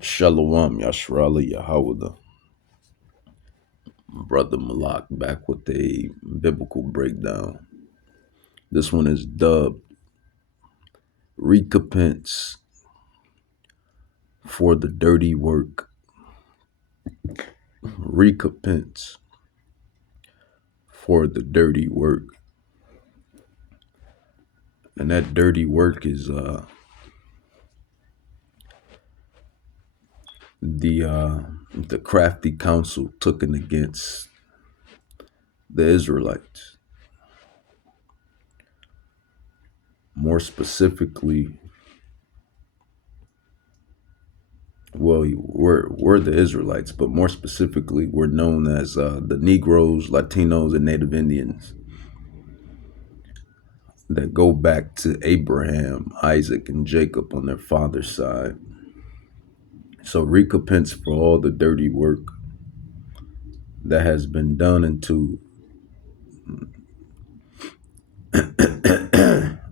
Shalom Yashrali Yahawada. Brother Malak back with a biblical breakdown. This one is dubbed Recompense for the Dirty Work. Recompense for the dirty work. And that dirty work is the crafty counsel taken against the Israelites. More specifically, well, we're the Israelites, but more specifically, we're known as the Negroes, Latinos, and Native Indians that go back to Abraham, Isaac, and Jacob on their father's side. So recompense for all the dirty work that has been done into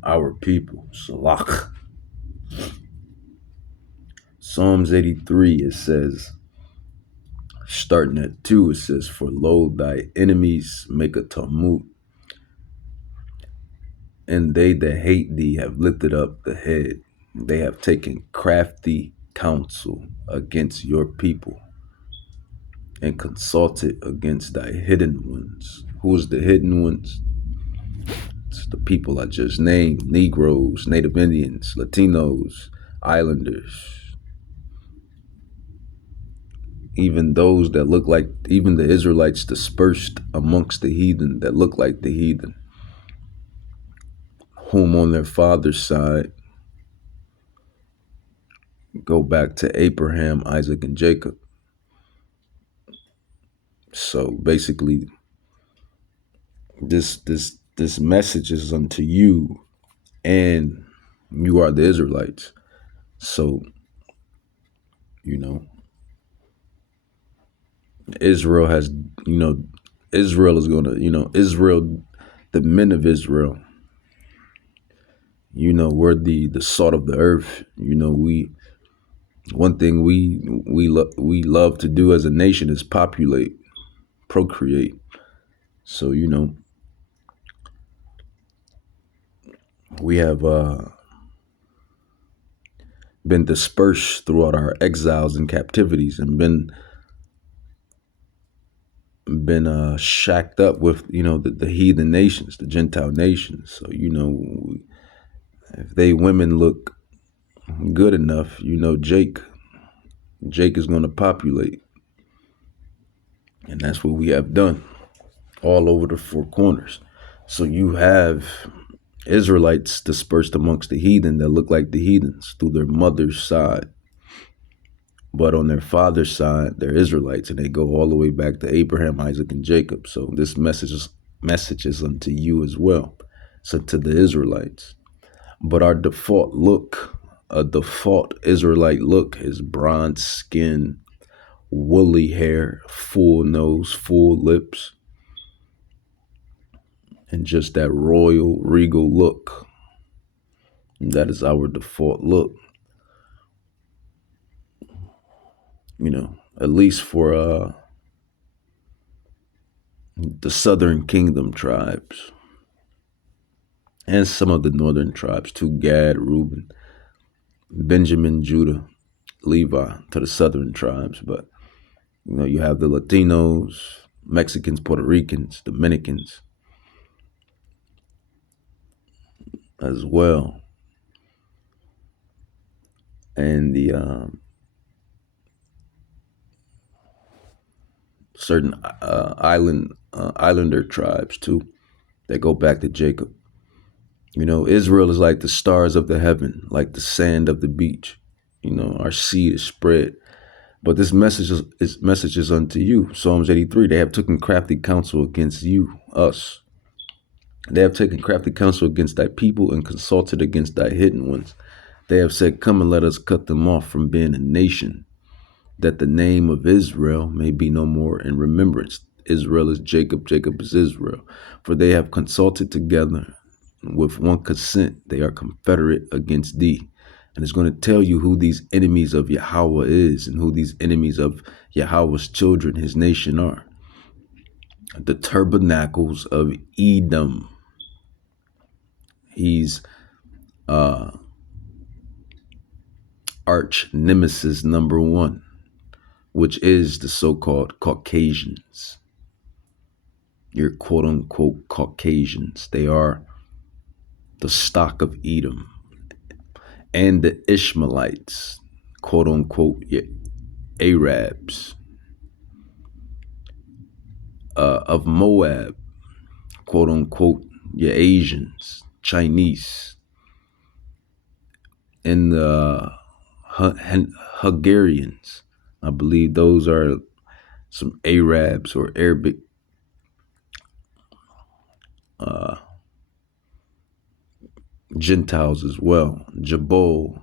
our people. Salak. Psalms 83, it says, starting at 2, it says, for lo, thy enemies make a tumult, and they that hate thee have lifted up the head. They have taken crafty counsel against your people and consulted against thy hidden ones. Who is the hidden ones? It's the people I just named: Negroes, Native Indians, Latinos, Islanders, even those that look like, even the Israelites dispersed amongst the heathen that look like the heathen, whom on their father's side go back to Abraham, Isaac, and Jacob. So basically, this message is unto you, and you are the Israelites. So, Israel has, Israel is going to, Israel, the men of Israel, we're the salt of the earth. One thing we love to do as a nation is populate, procreate. So, we have been dispersed throughout our exiles and captivities, and been shacked up with the heathen nations, the Gentile nations. So if they women look good enough, Jake is going to populate, and that's what we have done all over the four corners. So you have Israelites dispersed amongst the heathen that look like the heathens through their mother's side, but on their father's side, they're Israelites, and they go all the way back to Abraham, Isaac, and Jacob. So this message is unto you as well. So to the Israelites. But our default look, a default Israelite look, is bronze skin, woolly hair, full nose, full lips, and just that royal, regal look. And that is our default look. At least for the southern kingdom tribes and some of the northern tribes too: Gad, Reuben, Benjamin, Judah, Levi, to the southern tribes. But you have the Latinos, Mexicans, Puerto Ricans, Dominicans as well, and the certain islander tribes too that go back to Jacob. Israel is like the stars of the heaven, like the sand of the beach. Our seed is spread. But this message is unto you. Psalms 83, they have taken crafty counsel against you, us. They have taken crafty counsel against thy people and consulted against thy hidden ones. They have said, come and let us cut them off from being a nation, that the name of Israel may be no more in remembrance. Israel is Jacob, Jacob is Israel. For they have consulted together with one consent. They are confederate against thee, And it's going to tell you who these enemies of Yahweh is and who these enemies of Yahweh's children, his nation, are. The tabernacles of Edom. He's arch nemesis number one, which is the so-called Caucasians. Your quote unquote Caucasians. They are the stock of Edom. And the Ishmaelites, quote unquote, your Arabs. Of Moab, quote unquote, your Asians, Chinese. And the Hungarians. I believe those are some Arabs or Arabic Gentiles as well. Jabal,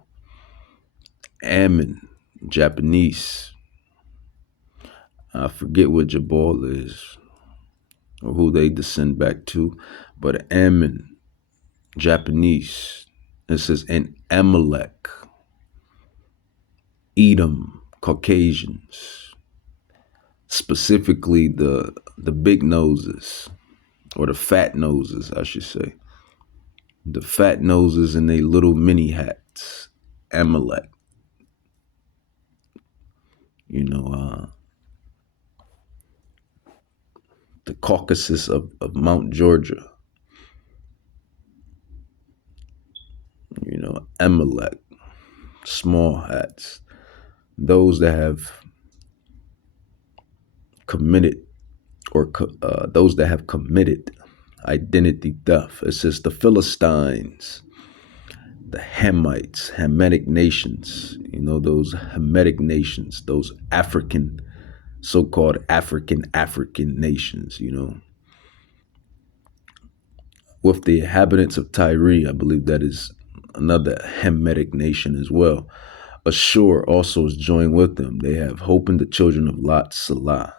Ammon, Japanese. I forget what Jabal is or who they descend back to, but Ammon, Japanese. It says, and Amalek, Edom, Caucasians, specifically the big noses, or the fat noses, I should say. The fat noses and they little mini hats, Amalek. You know, the Caucasus of Mount Georgia. You know, Amalek, small hats. Those that have committed those that have committed identity theft. It says the Philistines, the Hamites, Hamitic nations, you know, those Hamitic nations, those African, so-called African nations, you know. With the inhabitants of Tyre, I believe that is another Hamitic nation as well. Ashur also is joined with them. They have hope in the children of Lot, Salah.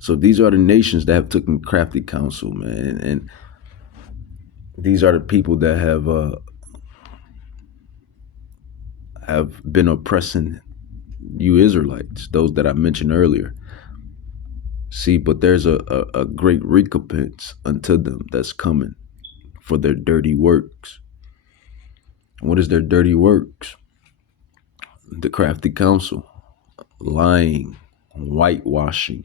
So these are the nations that have taken crafty counsel, man. And these are the people that have been oppressing you Israelites, those that I mentioned earlier. See, but there's a great recompense unto them that's coming for their dirty works. What is their dirty works? The crafty counsel, lying, whitewashing,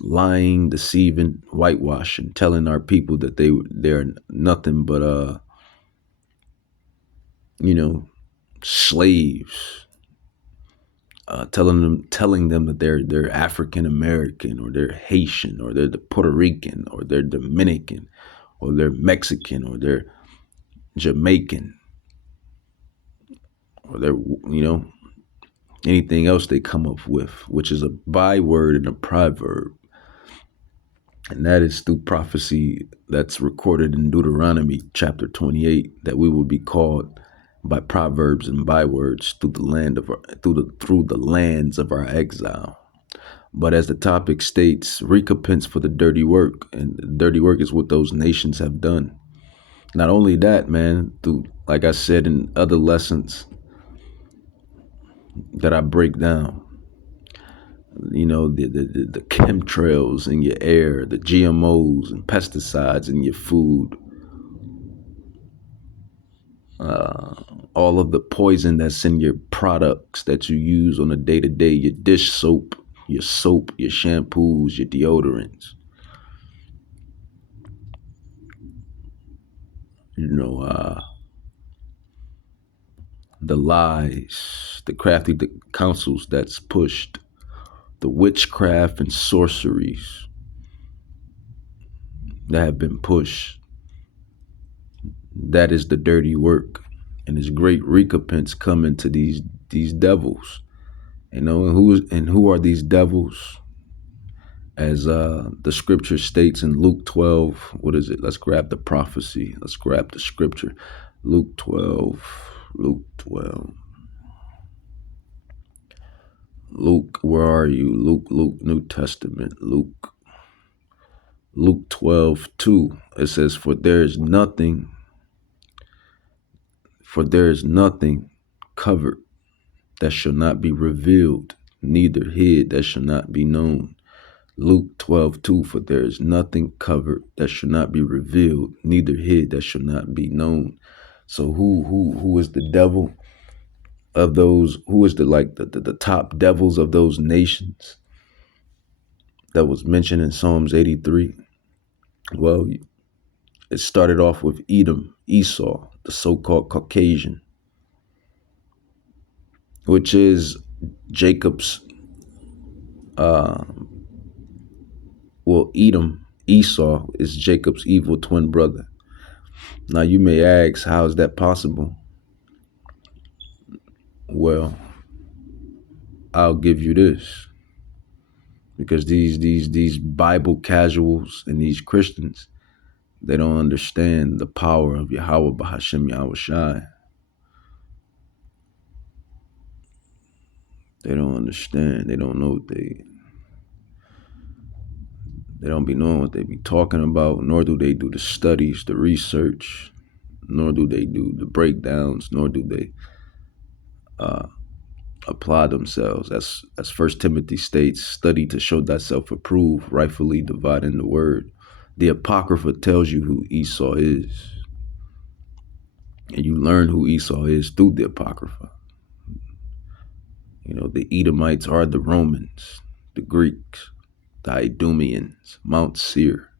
lying, deceiving, whitewashing, telling our people that they're nothing but you know, slaves, telling them that they're African American or they're Haitian or they're the Puerto Rican or they're Dominican or they're Mexican or they're Jamaican or they're, you know, anything else they come up with, which is a byword and a proverb. And that is through prophecy that's recorded in Deuteronomy chapter 28, that we will be called by proverbs and bywords through the lands of our exile. But as the topic states, recompense for the dirty work, and the dirty work is what those nations have done. Not only that, man, through, like I said in other lessons that I break down, you know, the chemtrails in your air, the GMOs and pesticides in your food, all of the poison that's in your products that you use on a day-to-day, your dish soap, your shampoos, your deodorants. You know, the lies, the crafty counsels that's pushed, the witchcraft and sorceries that have been pushed. That is the dirty work, and there's great recompense coming to these devils. You know, and who are these devils? As the scripture states in Luke 12, what is it? Let's grab the prophecy. Let's grab the scripture. Luke 12. Luke, where are you? Luke, New Testament. Luke. Luke 12:2. It says, for there is nothing covered that shall not be revealed, neither hid that shall not be known. Luke 12:2. For there is nothing covered that shall not be revealed, neither hid that shall not be known. So who is the devil of those? Who is the top devils of those nations that was mentioned in Psalms 83? Well, it started off with Edom, Esau, the so-called Caucasian, which is Jacob's, Edom, Esau is Jacob's evil twin brother. Now you may ask, how is that possible? Well, I'll give you this. Because these Bible casuals and these Christians, they don't understand the power of Yahweh Bahashem Yahweh Shai. They don't understand. They don't know what they don't be knowing what they be talking about, nor do they do the studies, the research, nor do they do the breakdowns, nor do they apply themselves. As First Timothy states, study to show thyself approved, rightfully dividing the word. The Apocrypha tells you who Esau is. And you learn who Esau is through the Apocrypha. You know, the Edomites are the Romans, the Greeks, the Idumeans, Mount Seir.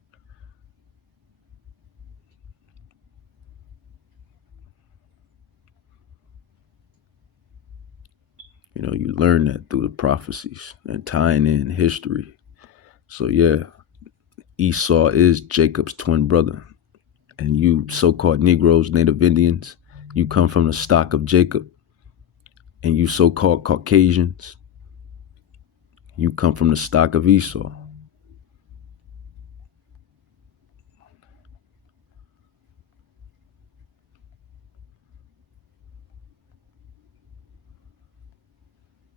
You know, you learn that through the prophecies and tying in history. So yeah, Esau is Jacob's twin brother. And you so-called Negroes, Native Indians, you come from the stock of Jacob. And you so-called Caucasians, you come from the stock of Esau.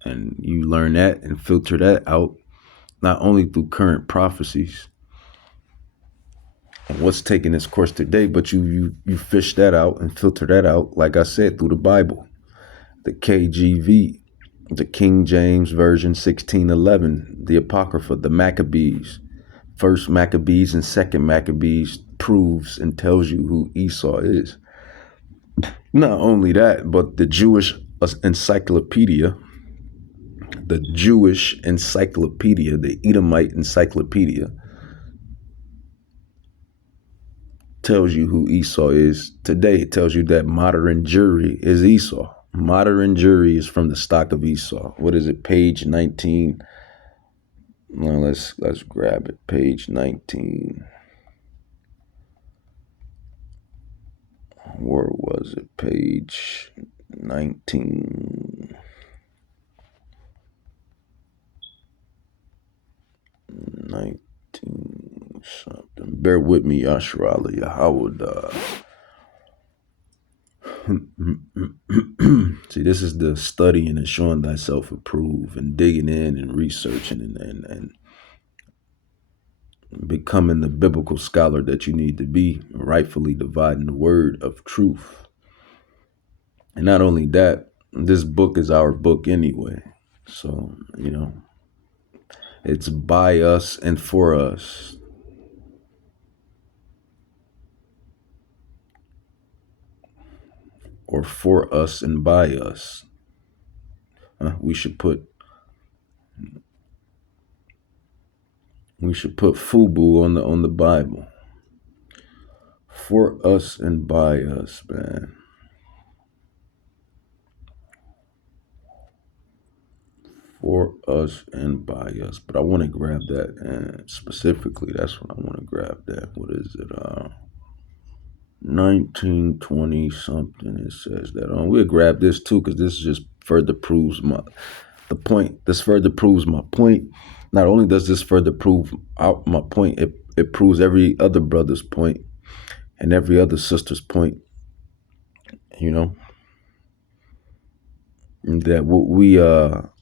And you learn that and filter that out, not only through current prophecies and what's taking its course today, but you fish that out and filter that out, like I said, through the Bible, the KJV, the King James Version 1611, the Apocrypha, the Maccabees, First Maccabees and Second Maccabees proves and tells you who Esau is. Not only that, but the Jewish encyclopedia, the Edomite encyclopedia, tells you who Esau is today. It tells you that modern Jewry is Esau. Modern Jewry is from the stock of Esau. What is it? Page 19. Well, let's grab it. Page 19. Where was it? Page 19. 19 something. Bear with me, Yashrala Yahawah. See, this is the studying and showing thyself approved and digging in and researching and becoming the biblical scholar that you need to be, rightfully dividing the word of truth. And not only that, this book is our book anyway. So, you know, it's by us and for us. Or for us and by us. We should put FUBU on the Bible. For us and by us, man. For us and by us. But I want to grab that, and specifically, that's what I want to grab that. What is it? 1920 something. It says that. We'll grab this too, because this just further proves my point. This further proves my point. Not only does this further prove out my point, it proves every other brother's point and every other sister's point. You know, that what we are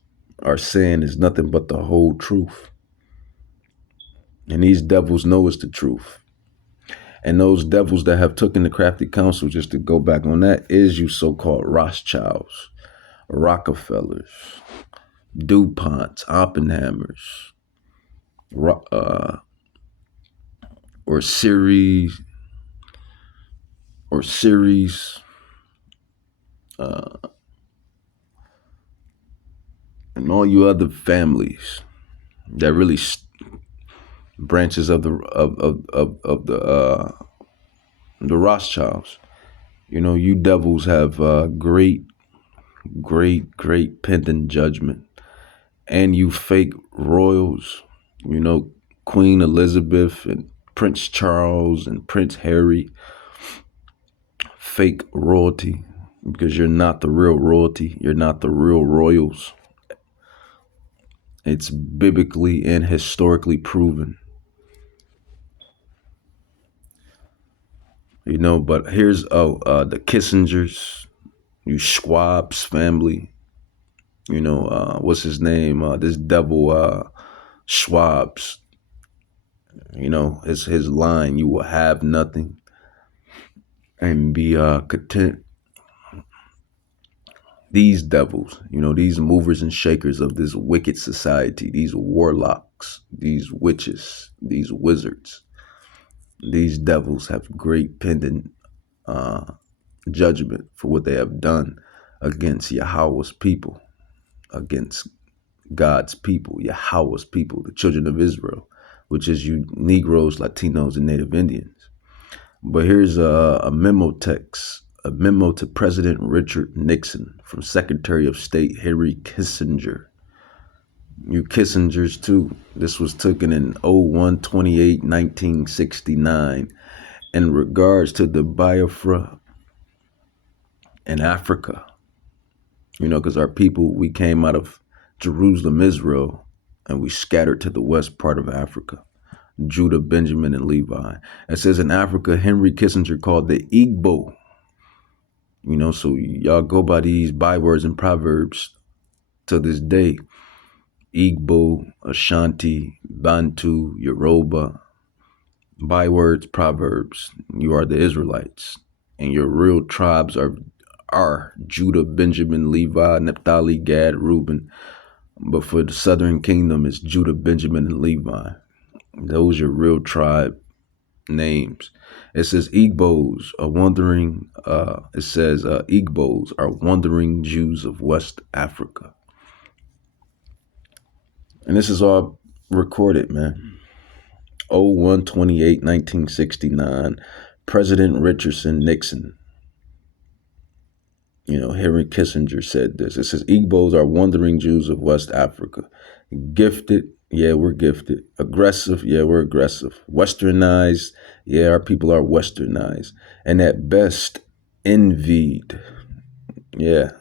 saying is nothing but the whole truth. And these devils know it's the truth. And those devils that have taken the crafty counsel, just to go back on that, is you so-called Rothschilds, Rockefellers, DuPonts, Oppenheimers, or series, and all you other families that really branches of the Rothschilds. You know, you devils have great, great pending judgment, and you fake royals. You know, Queen Elizabeth and Prince Charles and Prince Harry, fake royalty, because you're not the real royalty. You're not the real royals. It's biblically and historically proven. You know, but here's the Kissingers, you Schwab's family. You know, what's his name? This devil Schwab's. You know, it's his line: "You will have nothing and be content." These devils, you know, these movers and shakers of this wicked society, these warlocks, these witches, these wizards, these devils have great pending judgment for what they have done against Yahweh's people, against God's people, Yahweh's people, the children of Israel, which is you Negroes, Latinos, and Native Indians. But here's a memo text, a memo to President Richard Nixon from Secretary of State Henry Kissinger. You Kissingers too. This was taken in 01/28/1969 in regards to the Biafra in Africa. You know, because our people, we came out of Jerusalem, Israel, and we scattered to the west part of Africa. Judah, Benjamin, and Levi. It says in Africa, Henry Kissinger called the Igbo. You know, so y'all go by these bywords and proverbs to this day. Igbo, Ashanti, Bantu, Yoruba. Bywords, proverbs. You are the Israelites. And your real tribes are Judah, Benjamin, Levi, Naphtali, Gad, Reuben. But for the southern kingdom, it's Judah, Benjamin, and Levi. Those are real tribe names. It says Igbos are wandering. Igbos are wandering Jews of West Africa, and this is all recorded, man. 01/28/1969, President Richardson Nixon. You know, Henry Kissinger said this. It says Igbos are wandering Jews of West Africa. Gifted, yeah, we're gifted. Aggressive, yeah, we're aggressive. Westernized, yeah, our people are westernized. And at best, envied. Yeah.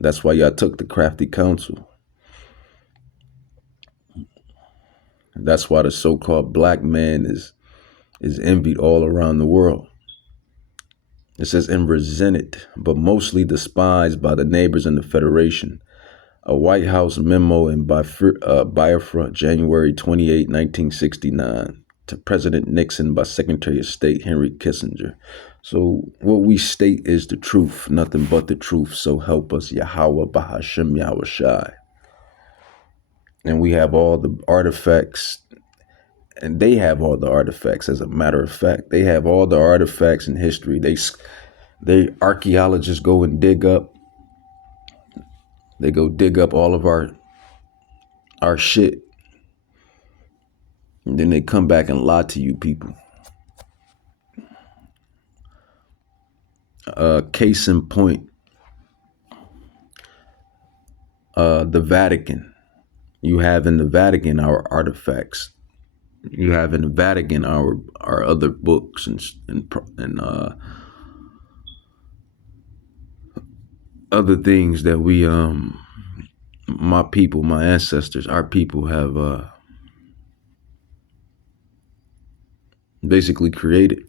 That's why y'all took the crafty counsel. That's why the so-called black man is envied all around the world. It says, and resented, but mostly despised by the neighbors in the Federation. A White House memo in Biafra, January 28, 1969, to President Nixon by Secretary of State Henry Kissinger. So what we state is the truth, nothing but the truth. So help us, Yahweh Bahashem Yahweh Shai. And we have all the artifacts, and they have all the artifacts. As a matter of fact, they have all the artifacts in history. They archaeologists go and dig up. They go dig up all of our shit. And then they come back and lie to you people. Case in point, the Vatican. You have in the Vatican our artifacts. You have in the Vatican our other books and other things that we my people, my ancestors, our people have basically created.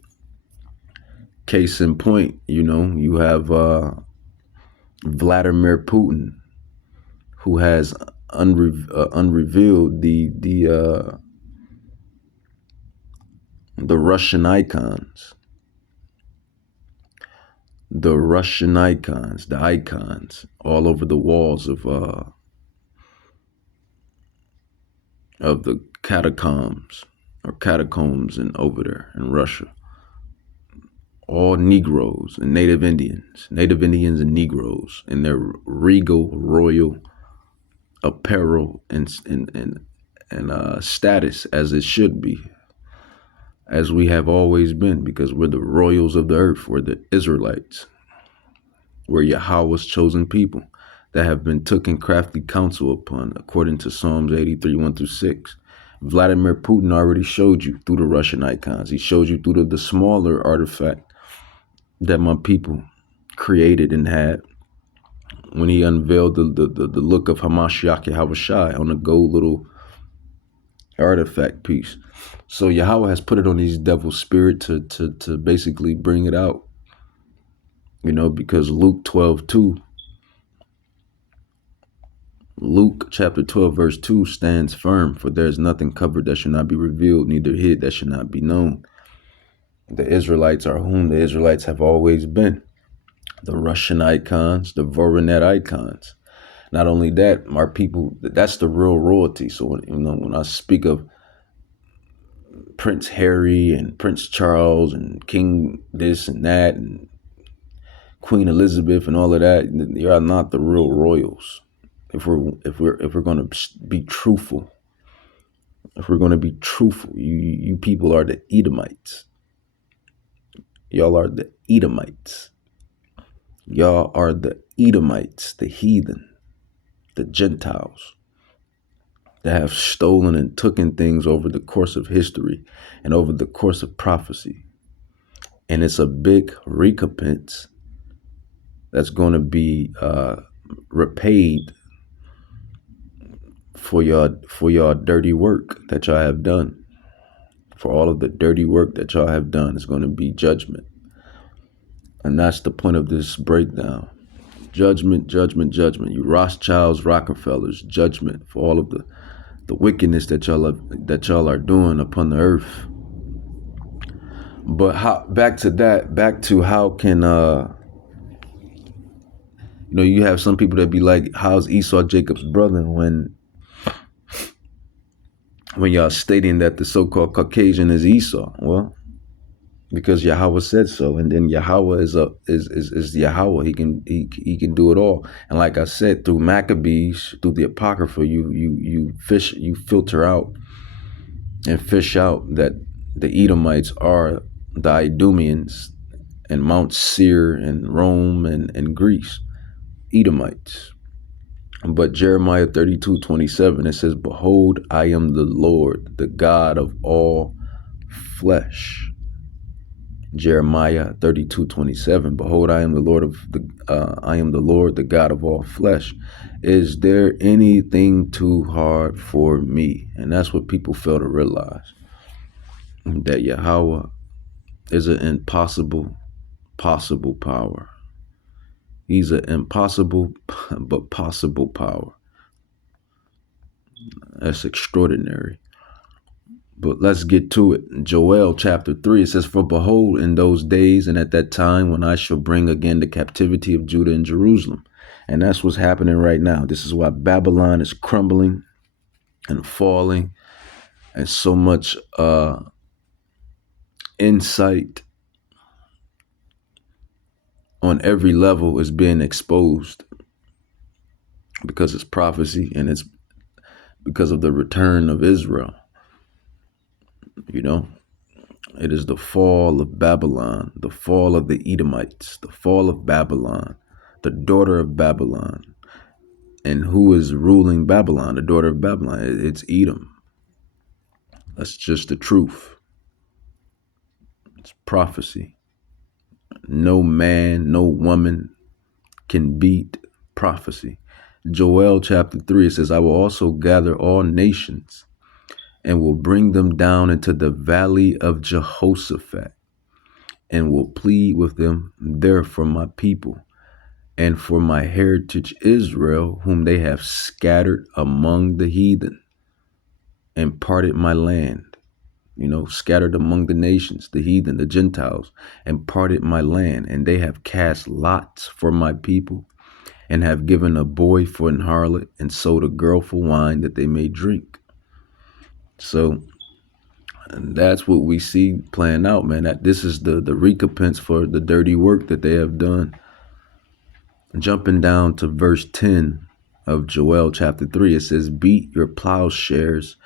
Case in point, you know, you have Vladimir Putin, who has unrevealed the Russian icons, the icons all over the walls of the catacombs and over there in Russia. All Negroes and Native Indians and Negroes in their regal royal apparel and status, as it should be, as we have always been, because we're the royals of the earth. We're the Israelites. We're Yahweh's chosen people that have been taken crafty counsel upon, according to Psalms 83, 1-6. Vladimir Putin already showed you through the Russian icons. He showed you through the smaller artifact that my people created and had when he unveiled the look of Hamashiach Yahushai on a gold little artifact piece. So Yahweh has put it on these devil's spirit to basically bring it out, because Luke chapter 12 verse 2 stands firm, for there is nothing covered that should not be revealed, neither hid that should not be known. The Israelites are whom the Israelites have always been. The Russian icons, the Voronet icons. Not only that, our people, that's the real royalty. So when I speak of Prince Harry and Prince Charles and King this and that and Queen Elizabeth and all of that, you are not the real royals. If we're going to be truthful, you people are the Edomites. Y'all are the Edomites. Y'all are the Edomites, the heathen, the Gentiles that have stolen and taken things over the course of history and over the course of prophecy. And it's a big recompense that's going to be repaid for y'all dirty work that y'all have done. For all of the dirty work that y'all have done is going to be judgment. And that's the point of this breakdown. Judgment, judgment, judgment. You Rothschilds, Rockefellers, judgment for all of the wickedness that y'all are doing upon the earth. But back to how can you have some people that be like, how's Esau Jacob's brother when y'all stating that the so-called Caucasian is Esau? Well, because Yahweh said so, and then Yahweh is Yahweh. He can do it all. And like I said, through Maccabees, through the Apocrypha, you filter out and fish out that the Edomites are the Idumeans and Mount Seir and Rome and Greece, Edomites. But Jeremiah 32:27, it says, "Behold, I am the Lord, the God of all flesh." Jeremiah 32:27, "Behold, I am the Lord, the God of all flesh. Is there anything too hard for me?" And that's what people fail to realize, that Yahweh is an impossible, possible power. He's an impossible but possible power. That's extraordinary. But let's get to it. Joel chapter 3, it says, "For behold, in those days and at that time, when I shall bring again the captivity of Judah and Jerusalem." And that's what's happening right now. This is why Babylon is crumbling and falling, and so much insight on every level is being exposed, because it's prophecy and it's because of the return of Israel. It is the fall of Babylon, the fall of the Edomites, the fall of Babylon, the daughter of Babylon. And who is ruling Babylon, the daughter of Babylon? It's Edom. That's just the truth. It's prophecy. No man, no woman can beat prophecy. Joel chapter 3, it says, "I will also gather all nations and will bring them down into the valley of Jehoshaphat, and will plead with them there for my people, and for my heritage Israel, whom they have scattered among the heathen, and parted my land. Scattered among the nations, the heathen, the Gentiles, and parted my land. And they have cast lots for my people, and have given a boy for an harlot, and sold a girl for wine that they may drink. So that's what we see playing out, man. That this is the recompense for the dirty work that they have done. Jumping down to verse 10 of Joel chapter 3, it says, beat your plowshares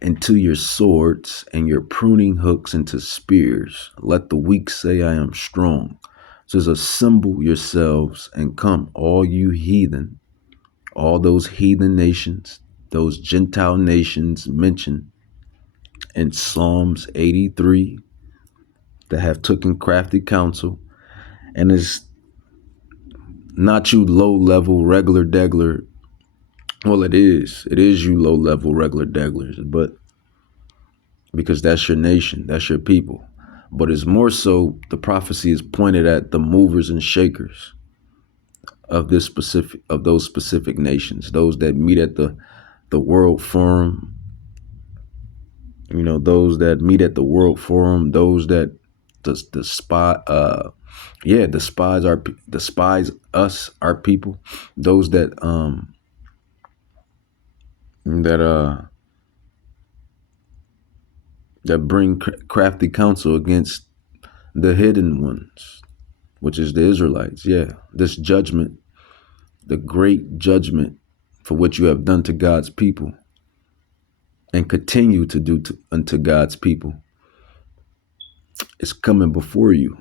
into your swords, and your pruning hooks into spears. Let the weak say, I am strong. So says, assemble yourselves and come, all you heathen, all those heathen nations, those Gentile nations mentioned in Psalms 83 that have taken crafty counsel. And it's not you low level, regular degler. Well, it is you low level, regular deglers, but because that's your nation, that's your people. But it's more so the prophecy is pointed at the movers and shakers of those specific nations, those that meet at the World Forum, those that meet at the World Forum, those that despise us, our people, those that bring crafty counsel against the hidden ones, which is the Israelites. Yeah, this judgment, the great judgment for what you have done to God's people and continue to do unto God's people is coming before you.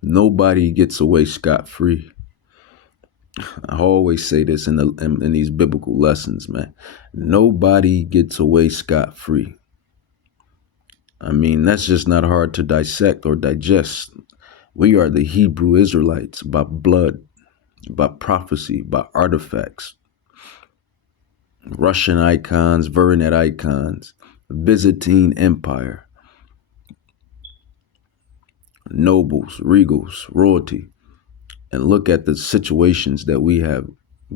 Nobody gets away scot-free. I always say this in these biblical lessons, man. Nobody gets away scot-free. I mean, that's just not hard to dissect or digest. We are the Hebrew Israelites by blood, by prophecy, by artifacts. Russian icons, Verinette icons, Byzantine Empire, nobles, regals, royalty. And look at the situations that we have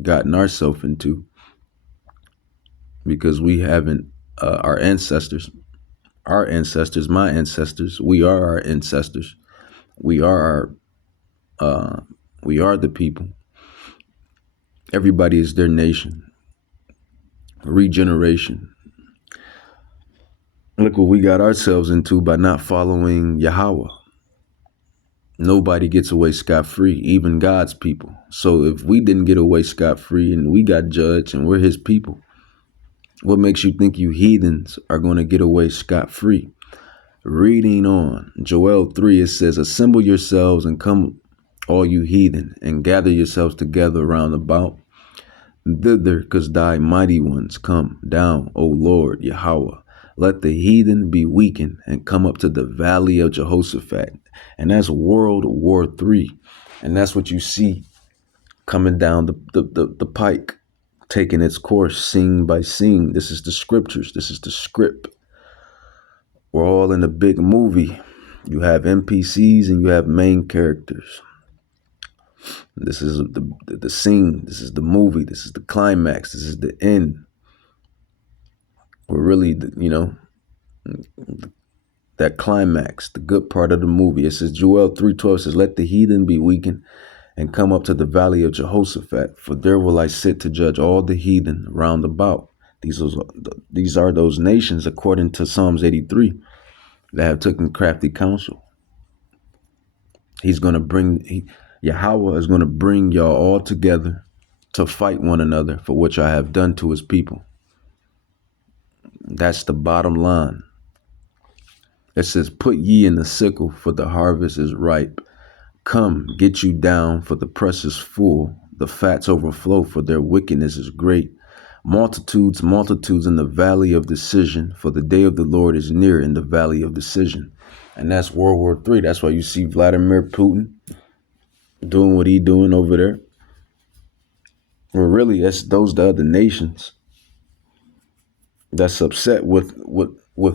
gotten ourselves into because we haven't, our ancestors, my ancestors, we are our ancestors. We are the people. Everybody is their nation. Regeneration. Look what we got ourselves into by not following Yahweh. Nobody gets away scot-free, even God's people. So if we didn't get away scot-free and we got judged and we're his people, what makes you think you heathens are going to get away scot-free? Reading on, Joel 3, it says, assemble yourselves and come, all you heathen, and gather yourselves together round about thither, because thy mighty ones come down, O Lord Yahweh. Let the heathen be weakened and come up to the valley of Jehoshaphat. And that's World War III. And that's what you see coming down the pike, taking its course scene by scene. This is the scriptures. This is the script. We're all in a big movie. You have NPCs and you have main characters. This is the scene. This is the movie. This is the climax. This is the end. We're really, that climax, the good part of the movie. It says, Joel 3:12 says, let the heathen be weakened and come up to the valley of Jehoshaphat, for there will I sit to judge all the heathen round about. These are those nations, according to Psalms 83, that have taken crafty counsel. Yahweh is going to bring y'all all together to fight one another for what y'all have done to his people. That's the bottom line. It says, put ye in the sickle, for the harvest is ripe. Come, get you down, for the press is full. The fats overflow, for their wickedness is great. Multitudes, multitudes in the valley of decision, for the day of the Lord is near in the valley of decision. And that's World War III. That's why you see Vladimir Putin doing what he doing over there. Well, really, those the other nations that's upset with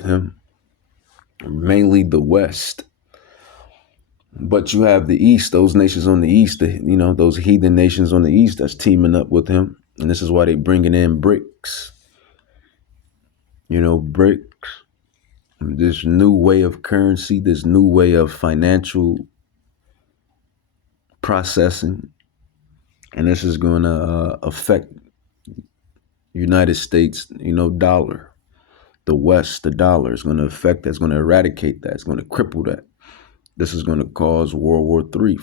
him. Mainly the West. But you have the East, those nations on the East, those heathen nations on the East that's teaming up with him. And this is why they bringing in bricks. Bricks. This new way of currency, this new way of financial processing. And this is going to affect United States, dollar. The West, the dollar is going to affect that. It's going to eradicate that. It's going to cripple that. This is going to cause World War III,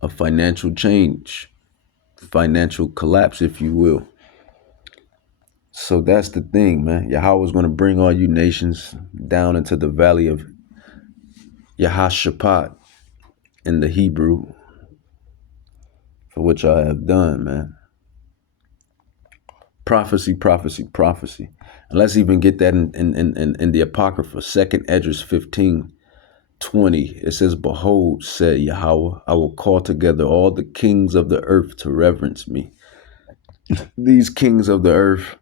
a financial change, financial collapse, if you will. So that's the thing, man. Yahweh is going to bring all you nations down into the valley of Yahashaphat in the Hebrew, for which I have done, man. Prophecy, prophecy, prophecy. And let's even get that in the Apocrypha, 2nd Esdras 15:20. It says, "Behold, said Yahweh, I will call together all the kings of the earth to reverence me." These kings of the earth,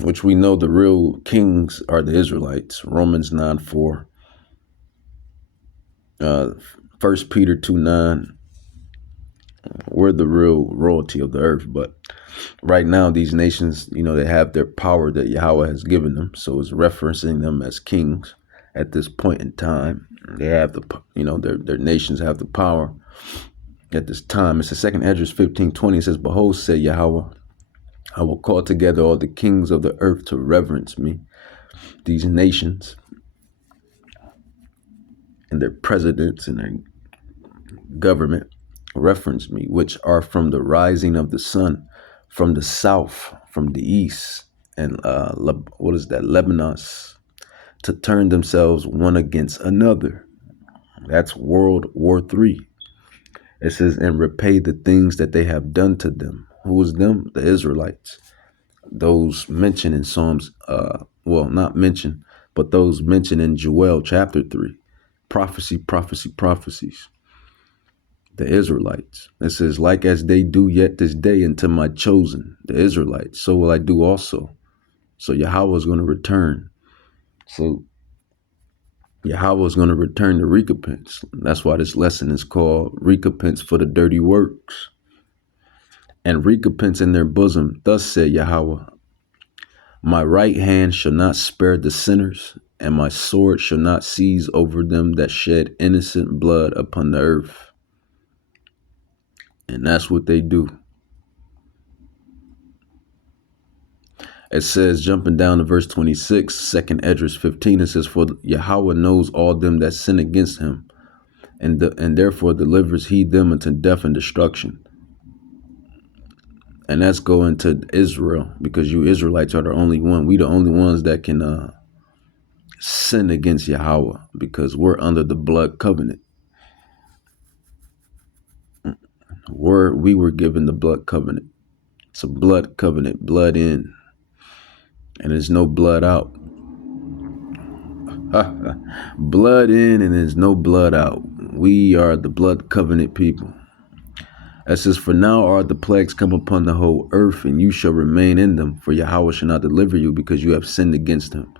which we know the real kings are the Israelites, Romans 9:4, 1 Peter 2:9. We're the real royalty of the earth. But right now, these nations, they have their power that Yahweh has given them. So it's referencing them as kings at this point in time. They have their nations have the power at this time. It's the 2nd Esdras 15:20. It says, "Behold, said Yahweh, I will call together all the kings of the earth to reverence me." These nations and their presidents and their government reference me, which are from the rising of the sun, from the south, from the east, and Lebanon, to turn themselves one against another. That's World War III. It says, "And repay the things that they have done to them." Who is them? The Israelites. Those mentioned in Psalms, not mentioned, but those mentioned in Joel chapter 3. Prophecy, prophecy, prophecies. The Israelites. It says, "Like as they do yet this day unto my chosen," the Israelites, "so will I do also." So Yahweh is going to return. So Yahweh is going to return the recompense. That's why this lesson is called Recompense for the Dirty Works. "And recompense in their bosom. Thus said Yahweh, my right hand shall not spare the sinners, and my sword shall not seize over them that shed innocent blood upon the earth." And that's what they do. It says, jumping down to verse 26, 2nd Esdras 15, it says, "For Yahweh knows all them that sin against him, and therefore delivers he them into death and destruction." And that's going to Israel, because you Israelites are the only one. We the only ones that can sin against Yahweh, because we're under the blood covenant. We were given the blood covenant. It's a blood covenant, blood in, and there's no blood out. Blood in and there's no blood out. We are the blood covenant people. It says, "For now are the plagues come upon the whole earth, and you shall remain in them, for Yahweh shall not deliver you, because you have sinned against him."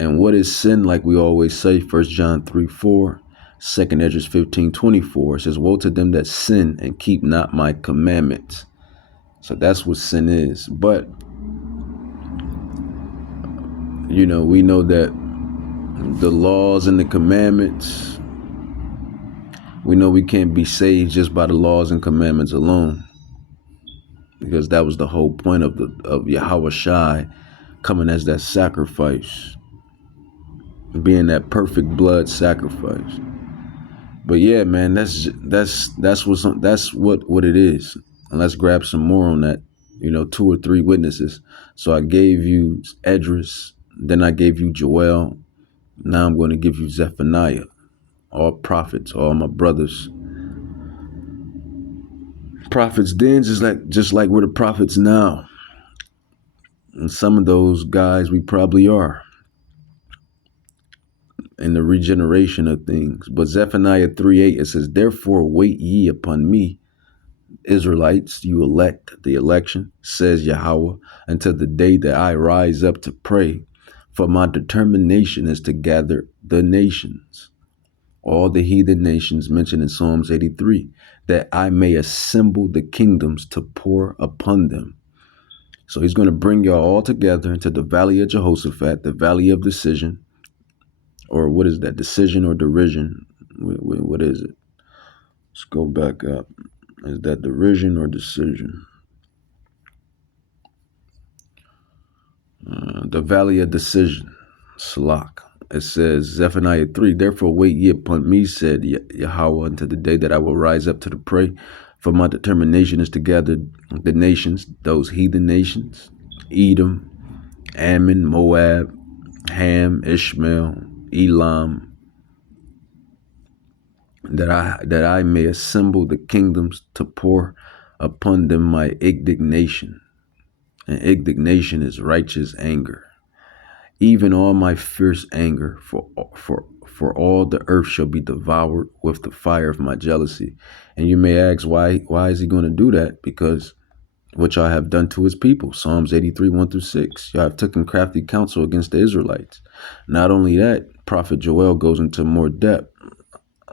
And what is sin? Like we always say, 1 John 3:4, 2nd Esdras 15:24. It says, "Woe to them that sin and keep not my commandments." So that's what sin is. But we know that the laws and the commandments, we know we can't be saved just by the laws and commandments alone, because that was the whole point of Yahweh Shai coming as that sacrifice, being that perfect blood sacrifice. But yeah, man, that's what it is. And let's grab some more on that. 2 or 3 witnesses. So I gave you Esdras, then I gave you Joel. Now I'm going to give you Zephaniah. All prophets, all my brothers. Prophets then, just like we're the prophets now. And some of those guys we probably are in the regeneration of things. But Zephaniah 3:8, it says, "Therefore wait ye upon me, Israelites, you elect, the election, says Yahweh, until the day that I rise up to pray. For my determination is to gather the nations, all the heathen nations mentioned in Psalms 83, that I may assemble the kingdoms to pour upon them. So he's going to bring y'all all together into the valley of Jehoshaphat, the valley of decision, or what is that? Decision or derision? What is it? Let's go back up. Is that derision or decision? The valley of decision, Salak. It says, Zephaniah 3, therefore wait ye upon me, said Yahweh, unto the day that I will rise up to the prey. For my determination is to gather the nations, those heathen nations, Edom, Ammon, Moab, Ham, Ishmael, Elam, that I may assemble the kingdoms to pour upon them my indignation. And indignation is righteous anger. Even all my fierce anger, for all the earth shall be devoured with the fire of my jealousy. And you may ask, why is he going to do that? Because what y'all have done to his people. Psalms 83, 1-6. Y'all have taken crafty counsel against the Israelites. Not only that, Prophet Joel goes into more depth.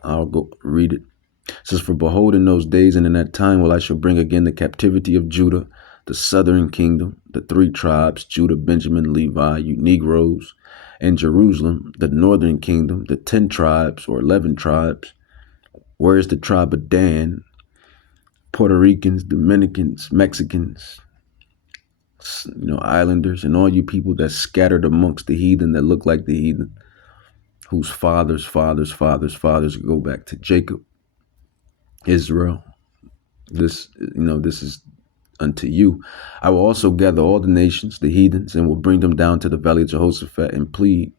I'll go read it. It says, for behold, in those days and in that time will I shall bring again the captivity of Judah, the southern kingdom, the 3 tribes, Judah, Benjamin, Levi, you Negroes, and Jerusalem, the northern kingdom, the 10 tribes or 11 tribes. Where is the tribe of Dan? Puerto Ricans, Dominicans, Mexicans, islanders, and all you people that scattered amongst the heathen that look like the heathen, whose fathers go back to Jacob, Israel. This is unto you. I will also gather all the nations, the heathens, and will bring them down to the valley of Jehoshaphat and plead.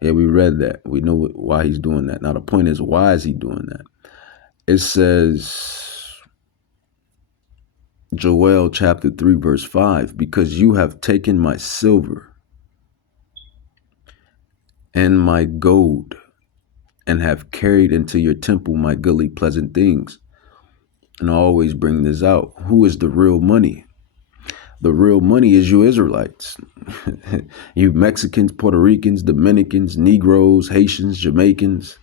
Yeah, we read that. We know why he's doing that. Now the point is, why is he doing that? It says, Joel chapter 3, verse 5, because you have taken my silver and my gold and have carried into your temple my goodly pleasant things. And I always bring this out. Who is the real money? The real money is you Israelites. You Mexicans, Puerto Ricans, Dominicans, Negroes, Haitians, Jamaicans.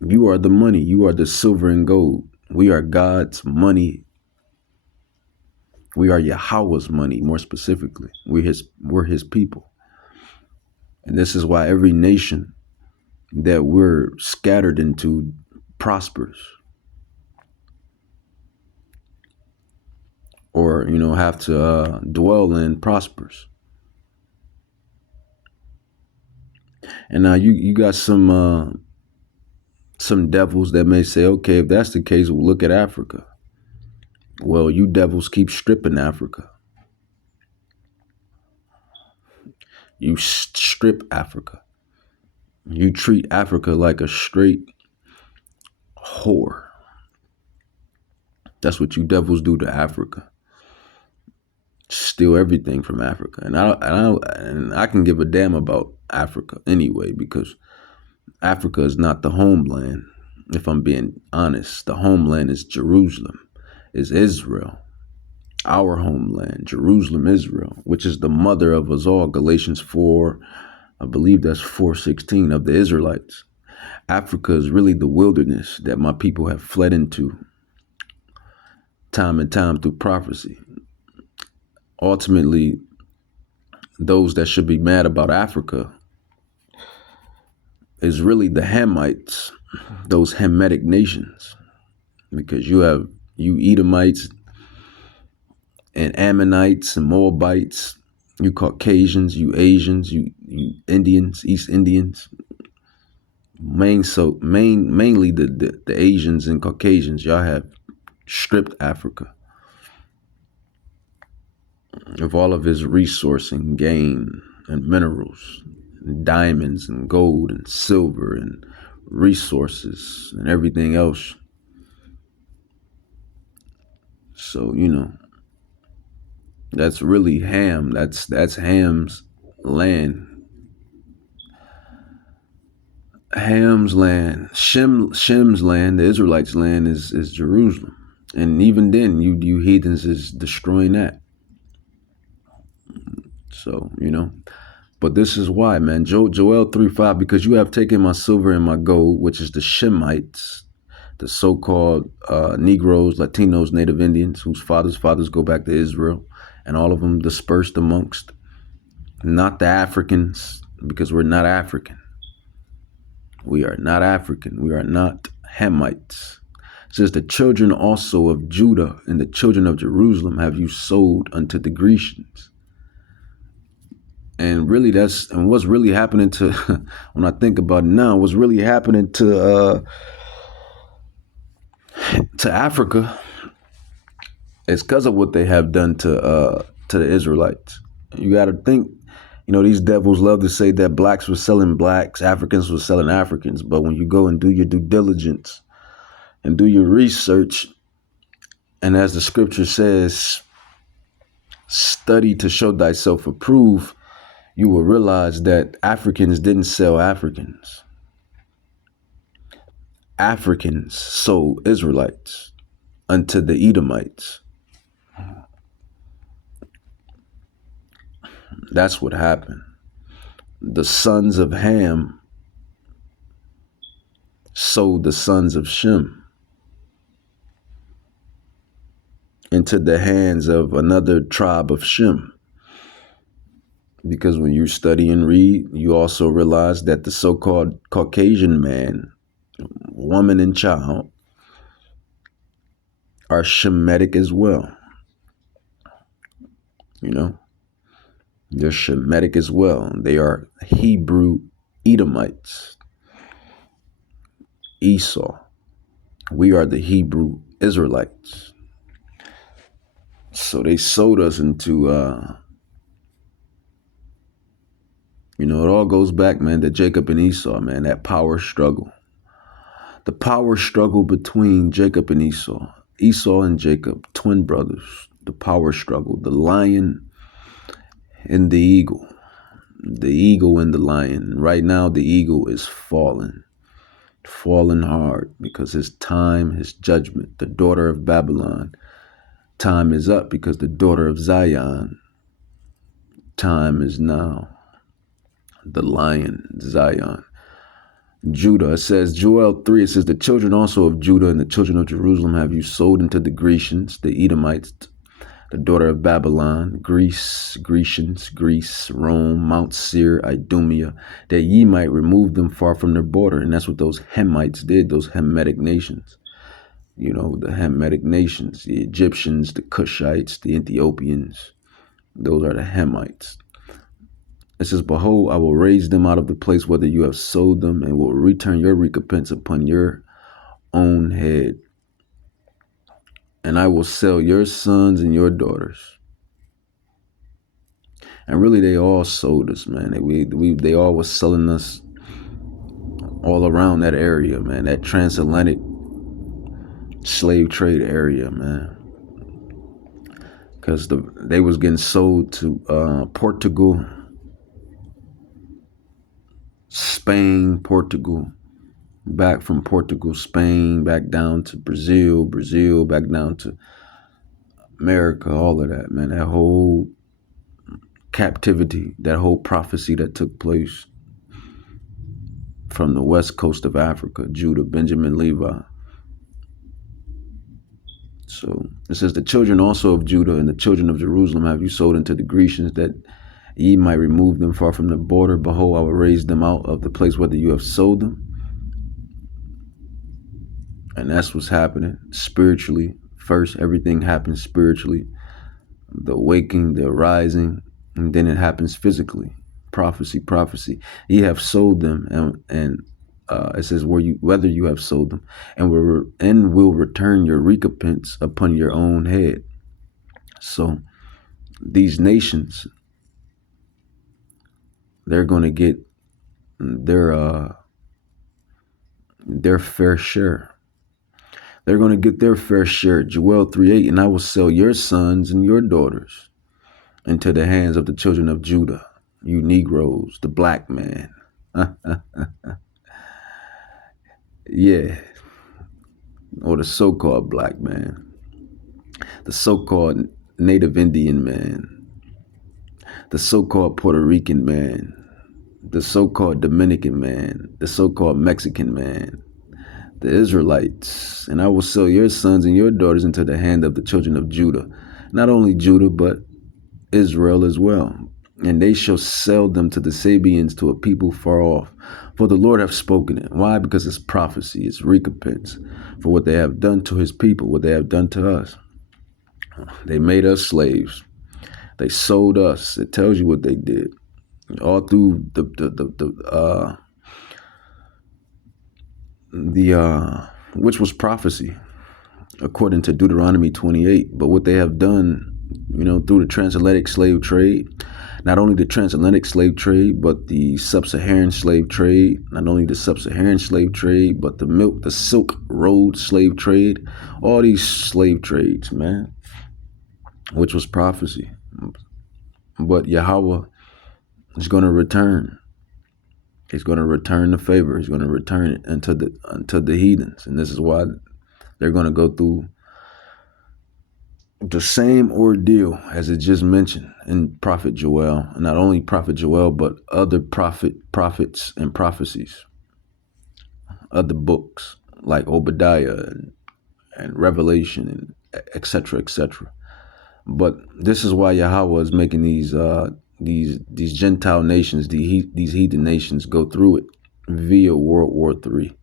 You are the money. You are the silver and gold. We are God's money. We are Yahweh's money, more specifically. We're his people. And this is why every nation that we're scattered into prospers. Or, have to dwell in prospers. And now you got some devils that may say, okay, if that's the case, we'll look at Africa. Well, you devils keep stripping Africa. You strip Africa. You treat Africa like a straight whore. That's what you devils do to Africa. Steal everything from Africa. And I can give a damn about Africa anyway, because Africa is not the homeland. If I'm being honest, the homeland is Jerusalem, is Israel. Our homeland, Jerusalem, Israel, which is the mother of us all. Galatians 4, I believe that's 4:16 of the Israelites. Africa is really the wilderness that my people have fled into time and time through prophecy. Ultimately, those that should be mad about Africa is really the Hamites, those Hamitic nations, because you Edomites and Ammonites and Moabites, you Caucasians, you Asians, you Indians, East Indians, mainly the Asians and Caucasians. Y'all have stripped Africa of all of its resource and gain and minerals, and diamonds and gold and silver and resources and everything else. So, that's really Ham. That's Ham's land. Ham's land, Shem's land, the Israelites' land is Jerusalem. And even then, you heathens is destroying that. So, but this is why, man. Joel 3:5, because you have taken my silver and my gold, which is the Shemites, the so-called Negroes, Latinos, Native Indians, whose fathers go back to Israel, and all of them dispersed amongst not the Africans, because we're not African. We are not African. We are not Hamites. It says the children also of Judah and the children of Jerusalem have you sold unto the Grecians. And really what's really happening to, when I think about it now, what's really happening to Africa is because of what they have done to the Israelites. You got to think, these devils love to say that blacks were selling blacks, Africans were selling Africans. But when you go and do your due diligence and do your research, and as the scripture says, study to show thyself approved, you will realize that Africans didn't sell Africans. Africans sold Israelites unto the Edomites. That's what happened. The sons of Ham sold the sons of Shem into the hands of another tribe of Shem. Because when you study and read, you also realize that the so-called Caucasian man, woman, and child are Shemitic as well. They're Shemitic as well. They are Hebrew Edomites. Esau. We are the Hebrew Israelites. So they sold us into, it all goes back, man, to Jacob and Esau, man, that power struggle. The power struggle between Jacob and Esau. Esau and Jacob, twin brothers. The power struggle. The lion and the eagle. The eagle and the lion. Right now, the eagle is fallen hard because his time, his judgment, the daughter of Babylon, time is up because the daughter of Zion, time is now. The lion, Zion. Judah, it says, Joel 3, it says, the children also of Judah and the children of Jerusalem have you sold into the Grecians, the Edomites, the daughter of Babylon, Grecians, Greece, Rome, Mount Seir, Idumea, that ye might remove them far from their border. And that's what those Hamites did, those Hamitic nations. The Hamitic nations, the Egyptians, the Cushites, the Ethiopians, those are the Hamites. It says, behold, I will raise them out of the place whether you have sold them, and will return your recompense upon your own head. And I will sell your sons and your daughters. And really, they all sold us, man. They all was selling us all around that area, man. That transatlantic slave trade area, man. Because they was getting sold to Portugal, Spain, Portugal, back from Portugal, Spain, back down to Brazil, back down to America, all of that, man. That whole captivity, that whole prophecy that took place from the west coast of Africa, Judah, Benjamin, Levi. So it says, the children also of Judah and the children of Jerusalem have you sold into the Grecians, that ye might remove them far from the border. Behold, I will raise them out of the place whether you have sold them. And that's what's happening spiritually. First, everything happens spiritually. The waking, the arising, and then it happens physically. Prophecy. Ye have sold them, and it says whether you have sold them, and will return your recompense upon your own head. So these nations, they're going to get their fair share. They're going to get their fair share. Joel 3:8, and I will sell your sons and your daughters into the hands of the children of Judah, you Negroes, the black man. Yeah. Or the so-called black man. The so-called Native Indian man. the so-called Puerto Rican man, the so-called Dominican man, the so-called Mexican man, the Israelites, and I will sell your sons and your daughters into the hand of the children of Judah. Not only Judah, but Israel as well. And they shall sell them to the Sabians, to a people far off. For the Lord hath spoken it. Why? Because it's prophecy, it's recompense for what they have done to his people, what they have done to us. They made us slaves. They sold us. It tells you what they did. All through which was prophecy, according to Deuteronomy 28. But what they have done, through the transatlantic slave trade, not only the transatlantic slave trade, but the sub-Saharan slave trade, not only the sub-Saharan slave trade, but the Silk Road slave trade, all these slave trades, man, which was prophecy. But Yahweh is going to return. He's going to return the favor. He's going to return it unto the heathens. And this is why they're going to go through the same ordeal as it just mentioned in Prophet Joel. And not only Prophet Joel, but other prophets and prophecies, other books like Obadiah and Revelation, and et cetera, et cetera. But this is why Yahweh is making these Gentile nations, these heathen nations, go through it via World War III.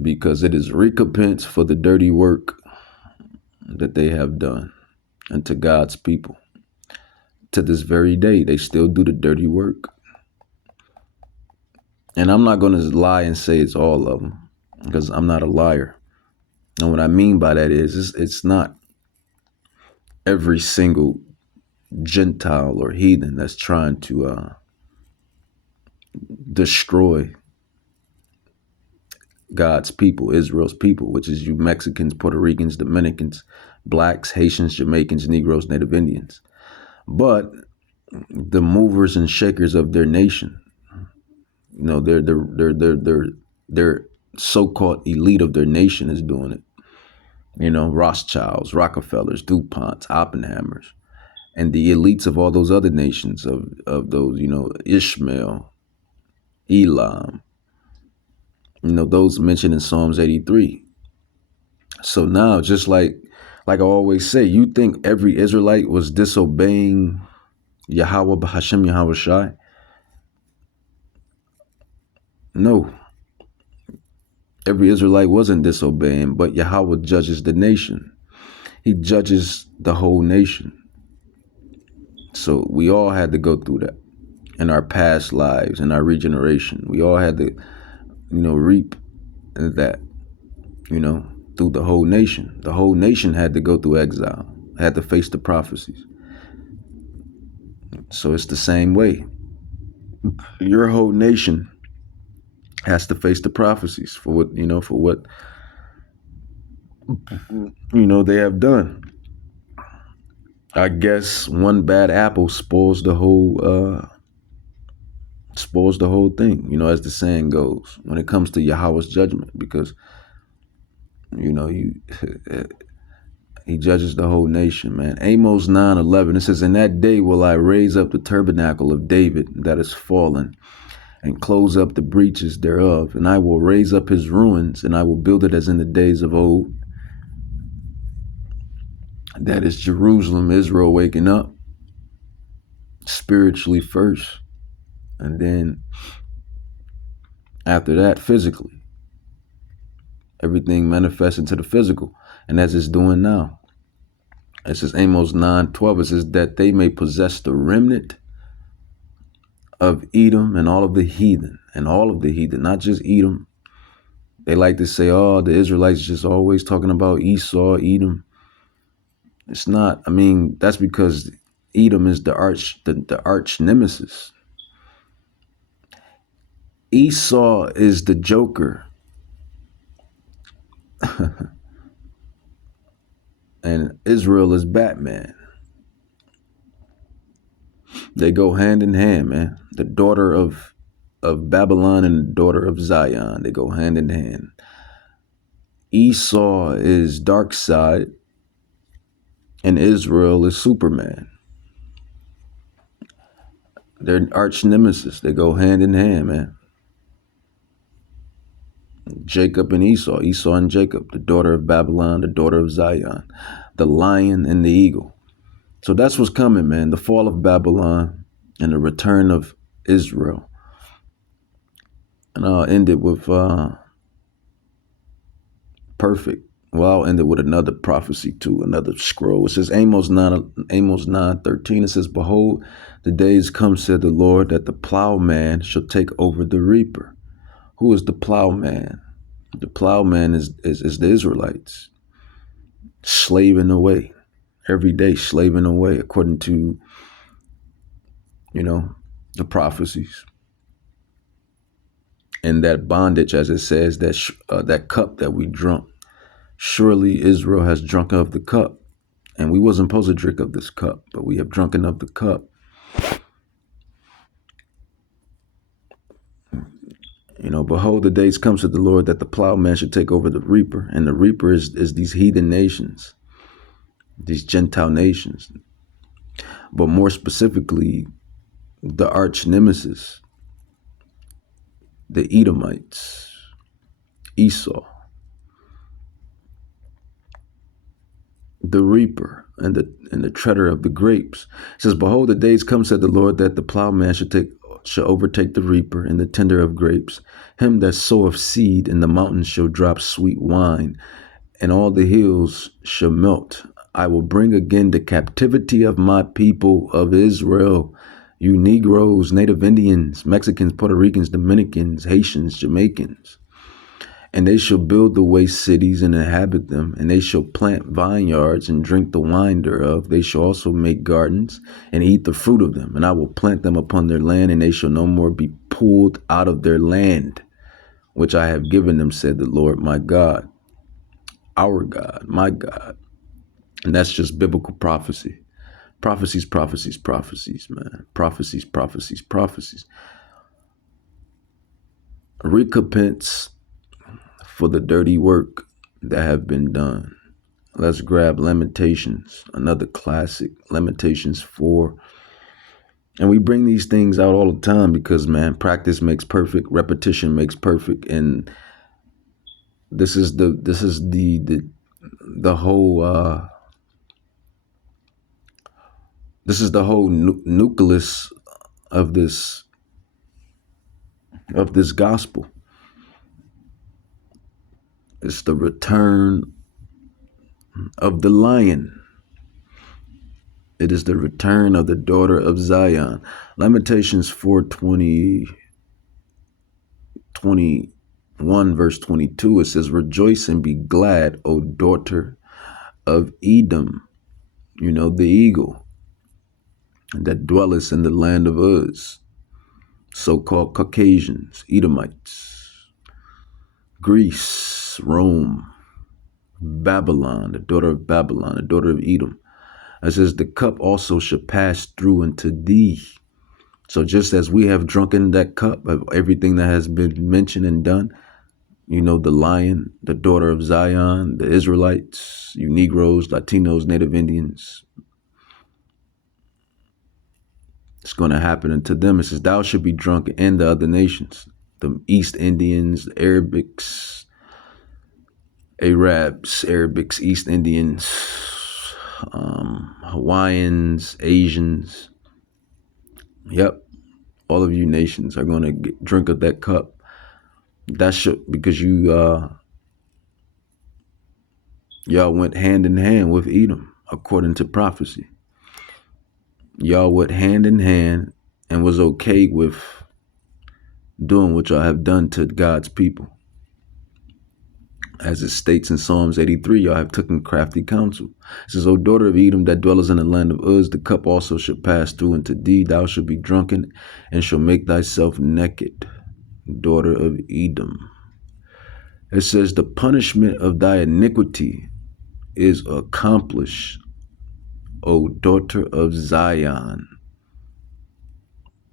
Because it is recompense for the dirty work that they have done unto God's people. To this very day, they still do the dirty work. And I'm not going to lie and say it's all of them, because I'm not a liar. And what I mean by that is it's not every single Gentile or heathen that's trying to destroy God's people, Israel's people, which is you Mexicans, Puerto Ricans, Dominicans, blacks, Haitians, Jamaicans, Negroes, Native Indians. But the movers and shakers of their nation, their so-called elite of their nation is doing it. Rothschilds, Rockefellers, DuPonts, Oppenheimers, and the elites of all those other nations of those, Ishmael, Elam, those mentioned in Psalms 83. So now, just like I always say, you think every Israelite was disobeying Yahweh B'Hashem Yahweh Shai? No. Every Israelite wasn't disobeying, but Yahweh judges the nation. He judges the whole nation. So we all had to go through that in our past lives, in our regeneration. We all had to, reap that, through the whole nation. The whole nation had to go through exile, had to face the prophecies. So it's the same way. Your whole nation has to face the prophecies for what they have done. I guess one bad apple spoils the whole thing, as the saying goes, when it comes to Yahweh's judgment, because he judges the whole nation, man. Amos 9:11, it says, "In that day will I raise up the tabernacle of David that is fallen, and close up the breaches thereof, and I will raise up his ruins, and I will build it as in the days of old." That is Jerusalem, Israel waking up spiritually first, and then after that, physically. Everything manifests into the physical, and as it's doing now. It says Amos 9:12, it says that they may possess the remnant of Edom and all of the heathen, not just Edom. They like to say, oh, the Israelites just always talking about Esau, Edom. It's not. I mean, that's because Edom is the arch nemesis. Esau is the Joker. And Israel is Batman. They go hand in hand, man. The daughter of Babylon and the daughter of Zion, they go hand in hand. Esau is dark side, and Israel is Superman. They're arch nemesis. They go hand in hand, man. Jacob and Esau, Esau and Jacob, the daughter of Babylon, the daughter of Zion, the lion and the eagle. So that's what's coming, man. The fall of Babylon and the return of Israel. And I'll end it with perfect. Well, I'll end it with another prophecy too, another scroll. It says Amos 9:13. It says, "Behold, the days come, said the Lord, that the plowman shall take over the reaper." Who is the plowman? The plowman is the Israelites, slaving away every day, slaving away according to, the prophecies. And that bondage, as it says, that cup that we drunk, surely Israel has drunk of the cup. And we wasn't supposed to drink of this cup, but we have drunken of the cup. Behold, the days comes to the Lord that the plowman should take over the reaper. And the reaper is these heathen nations, these Gentile nations. But more specifically, the arch nemesis, the Edomites, Esau, the reaper, and the treader of the grapes. It says, "Behold, the days come, said the Lord, that the plowman shall overtake the reaper and the tender of grapes. Him that soweth seed in the mountains shall drop sweet wine, and all the hills shall melt. I will bring again the captivity of my people of Israel, you Negroes, Native Indians, Mexicans, Puerto Ricans, Dominicans, Haitians, Jamaicans. And they shall build the waste cities and inhabit them, and they shall plant vineyards and drink the wine thereof. They shall also make gardens and eat the fruit of them. And I will plant them upon their land, and they shall no more be pulled out of their land, which I have given them, said the Lord my God, our God, my God." And that's just biblical prophecy. Prophecies, prophecies, prophecies, man. Prophecies, prophecies, prophecies. A recompense for the dirty work that have been done. Let's grab Lamentations, another classic, Lamentations 4. And we bring these things out all the time because, man, practice makes perfect, repetition makes perfect, and this is the whole this is the whole nucleus of this gospel. It's the return of the lion. It is the return of the daughter of Zion. Lamentations 4:21, verse 22, it says, "Rejoice and be glad, O daughter of Edom," the eagle that dwelleth in the land of Uz, so-called Caucasians, Edomites, Greece, Rome, Babylon, the daughter of Babylon, the daughter of Edom. It says, "The cup also shall pass through into thee." So just as we have drunken that cup of everything that has been mentioned and done, the lion, the daughter of Zion, the Israelites, you Negroes, Latinos, Native Indians, it's going to happen unto them. It says, "Thou shalt be drunk, and the other nations," the East Indians, the Arabs, East Indians, Hawaiians, Asians. Yep. All of you nations are going to drink of that cup. That should, because y'all went hand in hand with Edom, according to prophecy. Y'all went hand in hand and was okay with doing what y'all have done to God's people. As it states in Psalms 83, y'all have taken crafty counsel. It says, "O daughter of Edom that dwellest in the land of Uz, the cup also shall pass through into thee. Thou shalt be drunken and shall make thyself naked, daughter of Edom." It says, "The punishment of thy iniquity is accomplished, O daughter of Zion."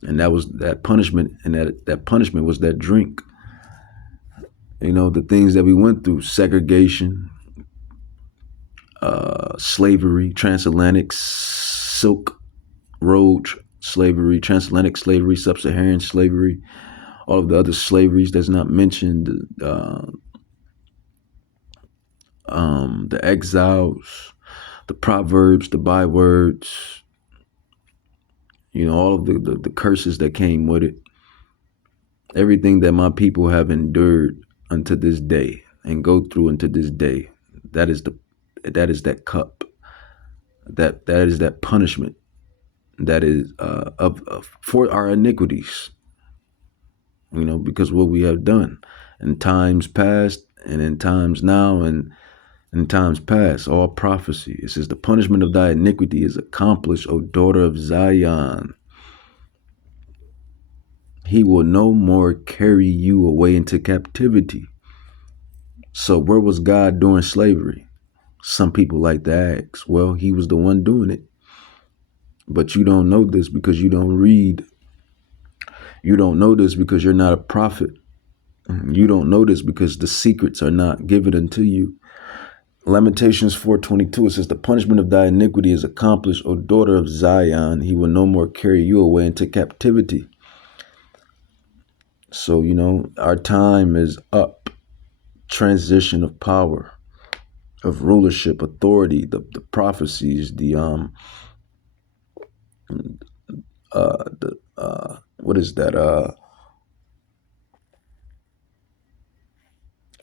And that was that punishment, and that punishment was that drink. The things that we went through, segregation, slavery, transatlantic Silk Road slavery, transatlantic slavery, sub-Saharan slavery, all of the other slaveries that's not mentioned, the exiles, the proverbs, the bywords, all of the curses that came with it, everything that my people have endured unto this day and go through unto this day. That is that cup. That is that punishment that is for our iniquities. Because what we have done in times past and in times now and in times past, all prophecy. It says the punishment of thy iniquity is accomplished, O daughter of Zion. He will no more carry you away into captivity. So where was God during slavery? Some people like to ask, well, he was the one doing it. But you don't know this because you don't read. You don't know this because you're not a prophet. You don't know this because the secrets are not given unto you. Lamentations 4:22, it says, the punishment of thy iniquity is accomplished, O daughter of Zion. He will no more carry you away into captivity. So, our time is up. Transition of power, of rulership, authority, the prophecies, what is that?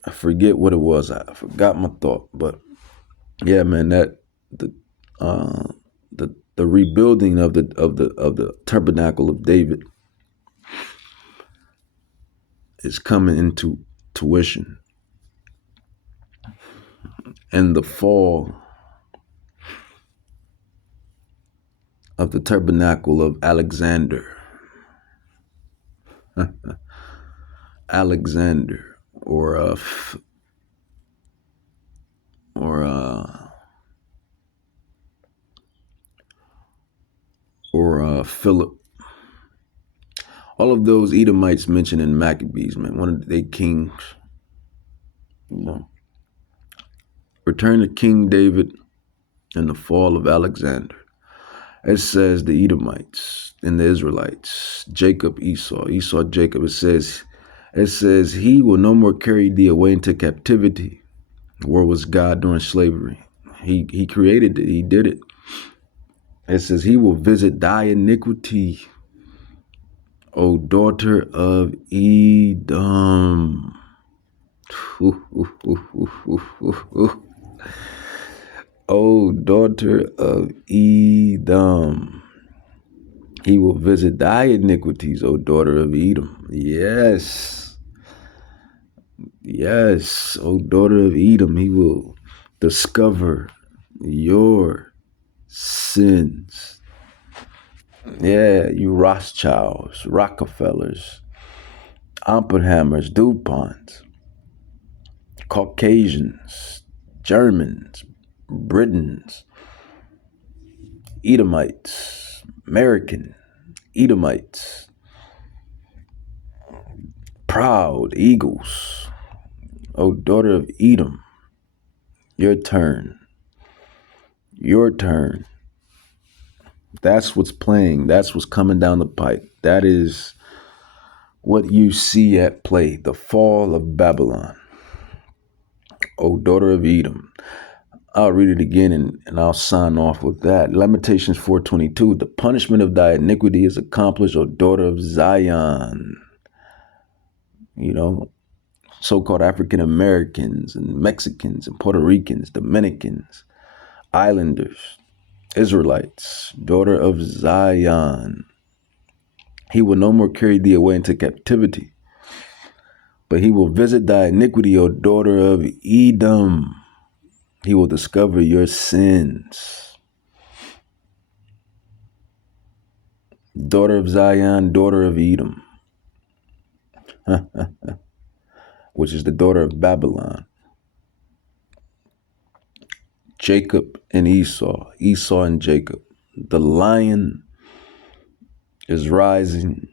I forget what it was. I forgot my thought, but yeah, man, that the rebuilding of the tabernacle of David is coming into tuition, and the fall of the tabernacle of Alexander, or Philip. All of those Edomites mentioned in Maccabees, man, one of the kings, return to King David and the fall of Alexander. It says the Edomites and the Israelites, Jacob, Esau, Jacob. It says he will no more carry thee away into captivity. Where was God during slavery? He created it. He did it. It says he will visit thy iniquity, O daughter of Edom. O daughter of Edom. He will visit thy iniquities, O daughter of Edom. Yes. Yes, O daughter of Edom. He will discover your sins. Yeah, you Rothschilds, Rockefellers, Oppenheimers, DuPonts, Caucasians, Germans, Britons, Edomites, American Edomites, proud eagles. O daughter of Edom, your turn. Your turn. That's what's playing. That's what's coming down the pipe. That is what you see at play. The fall of Babylon. O daughter of Edom. I'll read it again and I'll sign off with that. Lamentations 4:22. The punishment of thy iniquity is accomplished, O daughter of Zion. So-called African Americans and Mexicans and Puerto Ricans, Dominicans, Islanders, Israelites, daughter of Zion. He will no more carry thee away into captivity, but he will visit thy iniquity, O daughter of Edom. He will discover your sins. Daughter of Zion, daughter of Edom, which is the daughter of Babylon. Jacob and Esau, Esau and Jacob. The lion is rising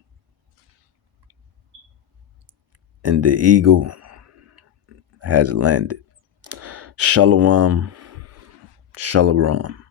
and the eagle has landed. Shalom. Shalom.